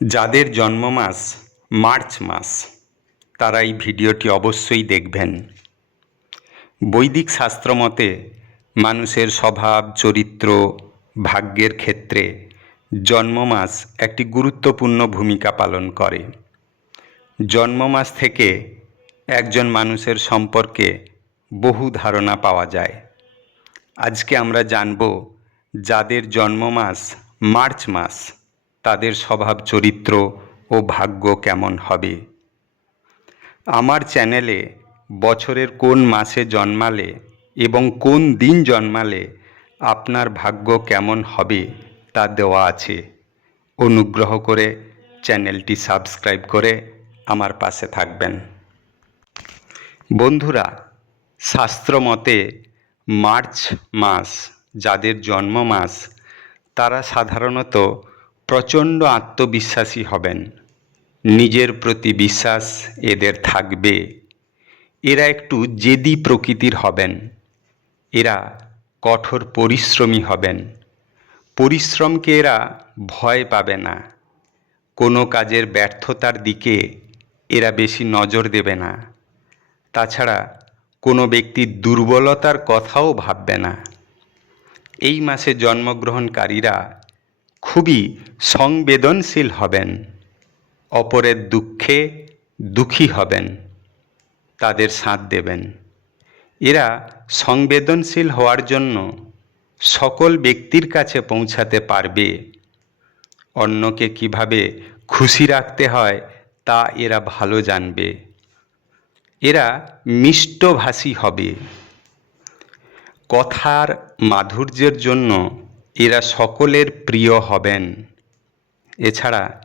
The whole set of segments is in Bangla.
যাদের জন্ম মাস মার্চ মাস, তারা এই ভিডিওটি অবশ্যই দেখবেন। বৈদিক শাস্ত্র মতে, মানুষের স্বভাব, চরিত্র, ভাগ্যের ক্ষেত্রে জন্ম মাস একটি গুরুত্বপূর্ণ ভূমিকা পালন করে। জন্ম মাস থেকে একজন মানুষের সম্পর্কে বহু ধারণা পাওয়া যায়। আজকে আমরা জানব, যাদের জন্ম মাস মার্চ মাস তাদের স্বভাব চরিত্র ও ভাগ্য কেমন হবে? আমার চ্যানেলে বছরের কোন মাসে জন্মালে এবং কোন দিন জন্মালে আপনার ভাগ্য কেমন হবে তা দেওয়া আছে। অনুগ্রহ করে চ্যানেলটি সাবস্ক্রাইব করে আমার পাশে থাকবেন। বন্ধুরা শাস্ত্র মতে মার্চ মাস, যাদের জন্ম মাস, তারা সাধারণত প্রচণ্ড আত্মবিশ্বাসী হবেন। নিজের প্রতি বিশ্বাস এদের থাকবে। এরা একটু জেদি প্রকৃতির হবেন। এরা কঠোর পরিশ্রমী হবেন। পরিশ্রমকে এরা ভয় পাবে না। কোনো কাজের ব্যর্থতার দিকে এরা বেশি নজর দেবে না। তাছাড়া কোনো ব্যক্তির দুর্বলতার কথাও ভাববে না। এই মাসে জন্মগ্রহণকারীরা খুবই সংবেদনশীল হবেন। অপরের দুঃখে দুঃখী হবেন। তাদের সাথ দেবেন। এরা সংবেদনশীল হওয়ার জন্য সকল ব্যক্তির কাছে পৌঁছাতে পারবে। অন্যকে কীভাবে খুশি রাখতে হয়, তা এরা ভালো জানবে। এরা মিষ্টভাষী হবে। কথার মাধুর্যের জন্য এরা সকলের প্রিয় হবেন। এছাড়া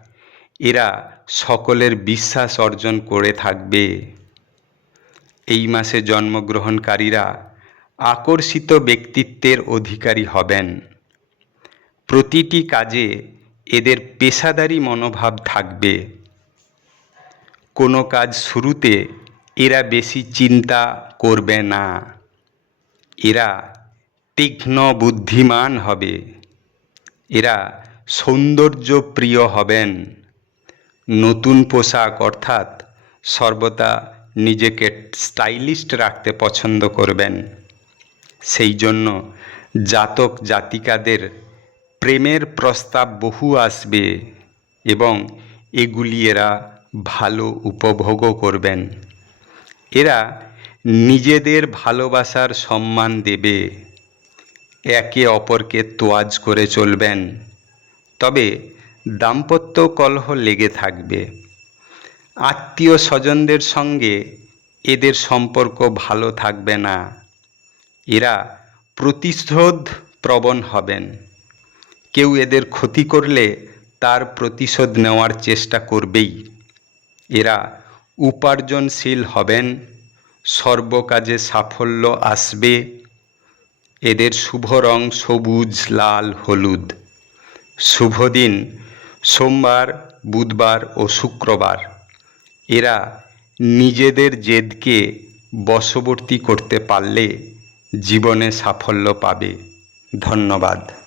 এরা সকলের বিশ্বাস অর্জন করে থাকবে। এই মাসে জন্মগ্রহণকারীরা আকর্ষিত ব্যক্তিত্বের অধিকারী হবেন। প্রতিটি কাজে এদের পেশাদারি মনোভাব থাকবে। কোনো কাজ শুরুতে এরা বেশি চিন্তা করবে না। এরা তীক্ষ্ণ বুদ্ধিমান হবে। এরা সৌন্দর্য প্রিয় হবেন। নতুন পোশাক অর্থাৎ সর্বদা নিজেকে স্টাইলিস্ট রাখতে পছন্দ করবেন। সেই জন্য জাতক জাতিকাদের প্রেমের প্রস্তাব বহু আসবে এবং এগুলি এরা ভালো উপভোগও করবেন। এরা নিজেদের ভালোবাসার সম্মান দেবে। একে অপরকে তোয়াজ করে চলবেন। তবে দাম্পত্য কলহ লেগে থাকবে। আত্মীয় স্বজনদের সঙ্গে এদের সম্পর্ক ভালো থাকবে না। এরা প্রতিশোধ প্রবণ হবেন। কেউ এদের ক্ষতি করলে তার প্রতিশোধ নেওয়ার চেষ্টা করবেই। এরা উপার্জনশীল হবেন, সর্বকাজে সাফল্য আসবে। এদের শুভ রং সবুজ, লাল, হলুদ। শুভ দিন, সোমবার, বুধবার ও শুক্রবার। এরা নিজেদের জেদকে বশবর্তী করতে পারলে জীবনে সাফল্য পাবে। ধন্যবাদ।